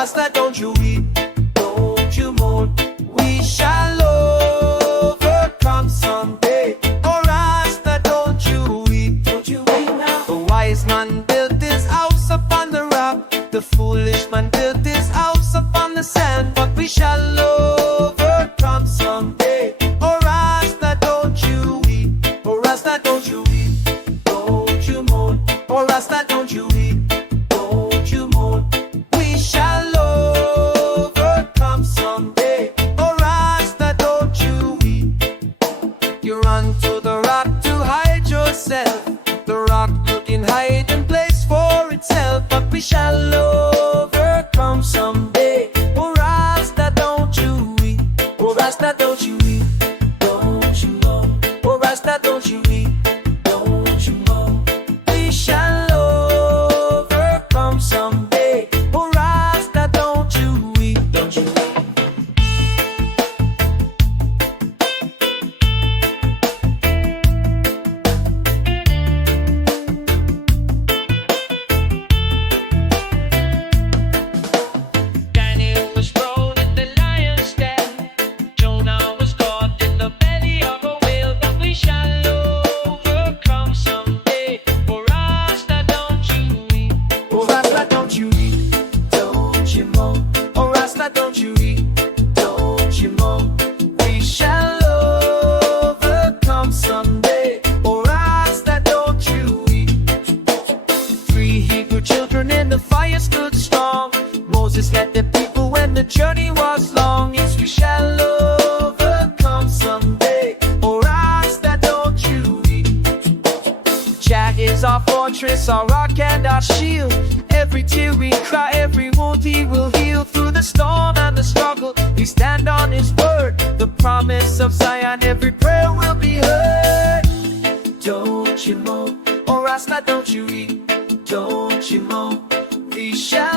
Rasta, don't you weep, don't you mourn. We shall overcome someday. Oh Rasta, don't you weep, don't you weep now. The wise man built his house upon the rock, the foolish man built his house upon the sand. But we shall overcome someday. Oh Rasta, don't you weep, oh Rasta, don't you weep, don't you mourn. Oh Rasta, don't you weep, don't you mourn. We shall overcome someday. Oh Rasta, don't you weep. You run to the rock to hide yourself. The rock couldn't hide in place for itself. But we shall overcome someday. Oh Rasta, don't you weep, oh Rasta, don't you weep, don't you mourn. Oh Rasta, don't you weep, don't you mourn. We shall overcome someday. Oh Rasta, don't you weep, don't you weep. Daniel was thrown in the lion's den. Jonah was caught in the belly of a whale. But we shall overcome someday. For Rasta, don't you weep. Oh Rasta, don't you weep, don't you mourn. Oh Rasta, don't you weep, don't you mourn. We shall overcome someday. Oh Rasta, don't you weep. 3 Hebrew children in the fire stood strong. Moses led the people when the journey was long. Yes, we shall overcome someday. Oh Rasta, don't you weep. Jah is our fortress, our rock and our shield. Every tear we cry, every wound he will heal. Through the storm and the struggle, we stand on his word. The promise of Zion, every prayer will be heard. Don't you mourn, oh Rasta, don't you weep, don't you mourn. We shall